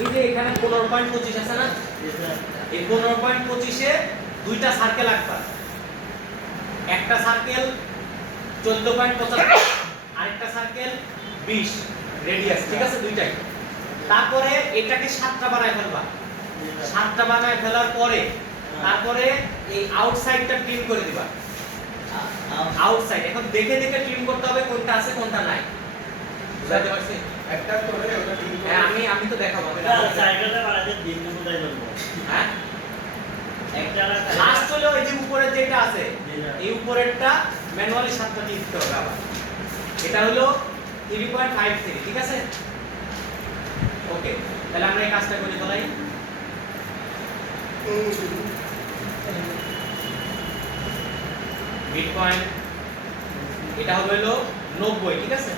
এই যে এখানে 15.25 আছে না, এই 15.25 এ দুইটা সার্কেল আঁকবা। একটা সার্কেল 14.75 আরেকটা সার্কেল 20 রেডিয়াস, ঠিক আছে দুইটাই। তারপরে এটাকে 7টা বানায় ফেলবা। 7টা বানায় ফেলার পরে তারপরে এই আউটসাইডটা ট্রিম করে দিবা। আউটসাইড এখন দেখে দেখে ট্রিম করতে হবে কোনটা আছে কোনটা নাই, বুঝাতে পারছি? একটা করে ওটা ঠিক করে হ্যাঁ আমি তো দেখাবো। সাইকেলটা বাড়াতে দিন কোথায় করব? হ্যাঁ একটা না লাস্ট হলো এই যে উপরের যেটা আছে এই উপরেরটা ম্যানুয়ালি 7টা দিতে হবে আবার। এটা হলো 3.53, ঠিক আছে? ওকে, তাহলে আমরা এই কাজটা করে চলাই। মিড পয়েন্ট এটা হবে হলো 90, ঠিক আছে?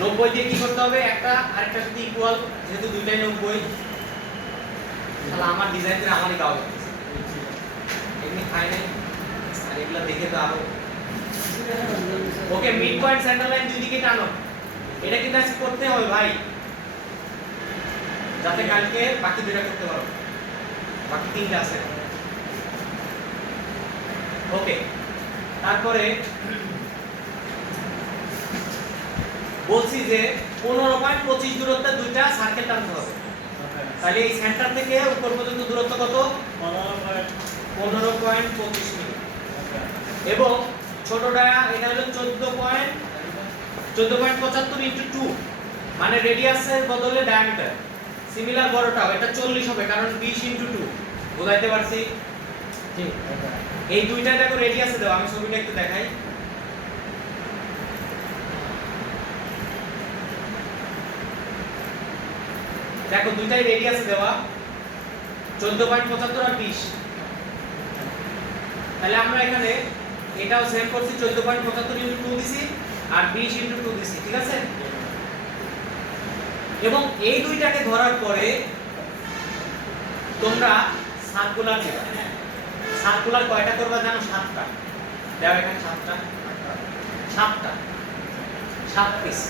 90 দিয়ে কি করতে হবে, একটা আরেকটার সাথে ইকুয়াল, যেহেতু দুইটাই 90। তাহলে আমার ডিজাইন করে আমারই গাও লাগতেছে, এমনি খাই নাই আর এগুলা দেখে তো আরো। ওকে, মিড পয়েন্ট সেন্টার লাইন দুই দিকে টানো। এটা কিন্তু আজকে করতে হবে ভাই, যাতে কালকে বাকি দুইটা করতে পারো, বাকি তিনটা আছে। ওকে, তারপরে বলছি যে 15.25 দূরত্বে দুইটা সার্কেল টানতে হবে। তাহলে এই সেন্টার থেকে উপর পর্যন্ত দূরত্ব কত? 15.25 মিটার। এবং ছোটটা এটা হলো 14.75 ইনটু 2, মানে রেডিয়াসের বদলে ডায়ামিটার। সিমিলার বড়টাও এটা 40 হবে, কারণ 20 ইনটু 2, বুঝাইতে পারছি? ঠিক এই দুইটা দেখো রেডিয়াসে দাও, আমি ছবিটা একটু দেখাই। দেখো দুইটাই রেডিয়াসে দেওয়া, 14.75 আর 20। তাহলে আমরা এখানে এটাও সেম করছি, 14.75 ইনটু 2 দিছি আর 20 ইনটু 2 দিছি, ঠিক আছে? এবং এই দুইটাকে ধরার পরে তোমরা সার্কুলার দিবা। সার্কুলার কয়টা করবা জানো? 7টা। দাও এখানে 7টা, 7 পিস।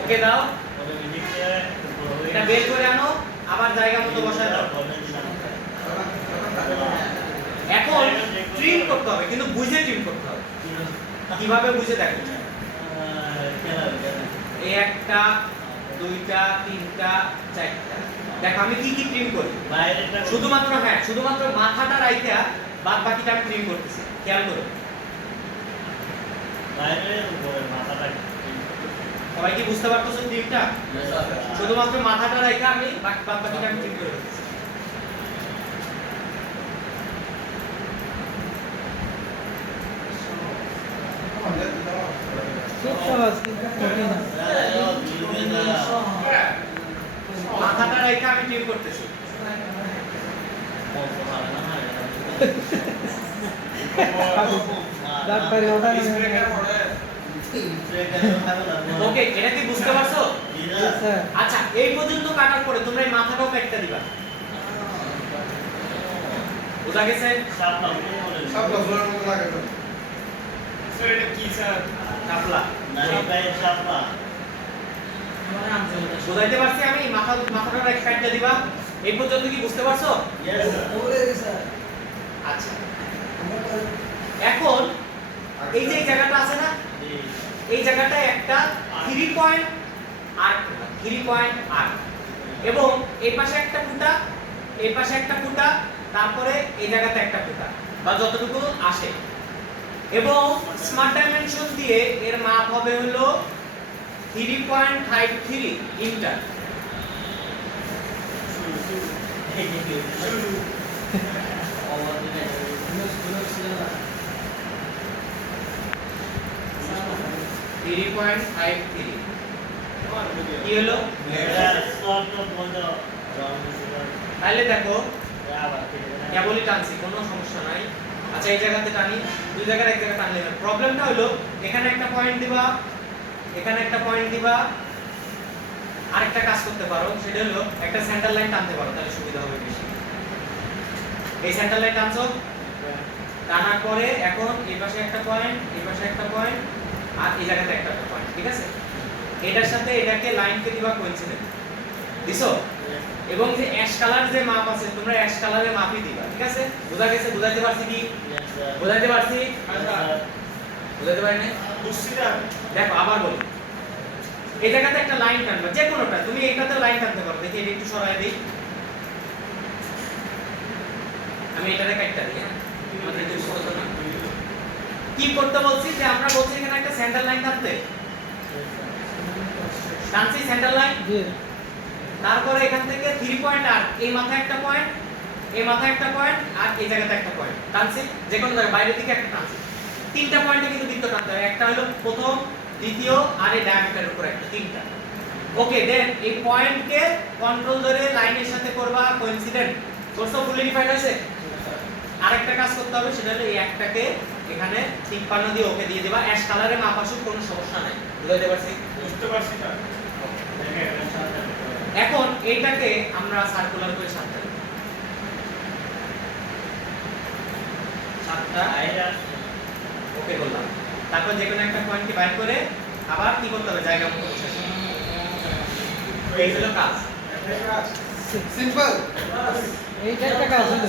ওকে দাও, এটা বের করে আনো, আবার জায়গা মতো বসায় দাও। এখন ট্রিম করতে হবে, কিন্তু বুঝে ট্রিম করতে হবে। কিভাবে বুঝে দেখো, এই একটা দুইটা তিনটা চারটা, দেখো আমি কি কি ট্রিম করি। শুধুমাত্র শুধুমাত্র মাথাটা রাইখা বাদ বাকিটা আমি ট্রিম করতেছি, খেয়াল করো। সবাই কি বুঝতে পারতেছো ট্রিমটা? শুধুমাত্র মাথাটা রাইখা আমি বাদ বাকিটা আমি ট্রিম করে দিচ্ছি। খুব সহজ কিন্তু কঠিন না। মাথাটা রাইখা আমি ট্রিম করতেছি। তারপরে ওটা ওকে, এটা কি বুঝতে পারছো? স্যার আচ্ছা, এই পর্যন্ত কাটার পরে তোমরা এই মাথাটাও কাটতে দিবা। বুঝা গেছে? সব লফলার মতো লাগে তো স্যার এটা কি স্যার? শাপলা। বুঝাইতে পারছি আমি? মাথাটা কাটতে দিবা। এই পর্যন্ত কি বুঝতে পারছো? আচ্ছা, এখন এই যে জায়গাটা আছে না, এই জায়গাটায় একটা 3 পয়েন্ট আর্ক, 3 পয়েন্ট আর্ক, এবং এই পাশে একটা ফুটা, এই পাশে একটা ফুটা, তারপরে এই জায়গাতে একটা ফুটা, বা যতটুকু আসে। এবং স্মার্ট ডাইমেনশন দিয়ে এর মাপ হবে হলো 3.53 ইন্টার। কি হলো? তাহলে দেখো কেবলই টানছি, কোনো সমস্যা নাই। আচ্ছা, এই জায়গাতে টানি, দুই জায়গার এক জায়গায় টানলে না। প্রবলেমটা হলো এখানে একটা পয়েন্ট দিবা, এখানে একটা পয়েন্ট দিবা। আরেকটা কাজ করতে পারো, সেটা হলো একটা সেন্টার লাইন টানতে পারো, তাহলে সুবিধা হবে বেশি। এই সেন্টার লাইন টানছো, টানার পরে এখন এই পাশে একটা পয়েন্ট, এই পাশে একটা পয়েন্ট, আর এই জায়গাতে একটা পয়েন্ট, ঠিক আছে? এটার সাথে এটাকে লাইনকে দিবা কোইন্সিডেন্ট। দিছো? এবং যে অ্যাশ কালার যে মাপ আছে তোমরা অ্যাশ কালারের মাপই দিবা, ঠিক আছে? বোঝা গেছে? বুঝাইতে পারছি কি? বুঝাইতে পারছি? বুঝাইতে পারি নাই? বুঝছি না আমি। দেখো আবার বলি, এই জায়গাতে একটা লাইন টানবা, যে কোনোটা, তুমি এইটাতে লাইন টানতে পারো। দেখি এটা একটু সরাই দিই, আমি এটারে কাটটা দিই। হ্যাঁ, আমাদের একটু ছোট না। কি করতে বলছি যে আমরা বলছি এখানে একটা সেন্টার লাইন টানতে, টানছি সেন্টার লাইন। জি তারপরে এখান থেকে 3 পয়েন্ট, আর এই মাথায় একটা পয়েন্ট, এই মাথায় একটা পয়েন্ট, আর এই জায়গাতে একটা পয়েন্ট টানছি, যে কোনো জায়গায় বাইরের দিকে একটা টানছি। তিনটা পয়েন্টে কিন্তু বৃত্ত টানতে হয়, একটা হলো প্রথম, দ্বিতীয়, আর এই ডায়ামিটারের উপর একটা, তিনটা। ওকে, দেন এই পয়েন্টকে কন্ট্রোল ধরে লাইনের সাথে করবা কোইন্সিডেন্ট। করছো? ফুলি ডিফাইন্ড হয়েছে? আরেকটা কাজ করতে হবে, সেটা হলো এই একটাকে এখানে 53 দিয়ে ওকে দিয়ে দেবা। অ্যাশ কালারে মাপ আসুক, কোনো সমস্যা নাই। বুঝাইতে পারছি? বুঝতে পারছি না। এখন এইটাকে আমরা সার্কুলার করে সারতে হবে। সাতটা ওকে করলাম। তারপর যে কোনো একটা পয়েন্টকে বাইর করে আবার কি করতে হবে, জায়গা মতো বসাতে হবে। এই হলো কাজ। সিম্পল। এইটা একটা কাজ হলো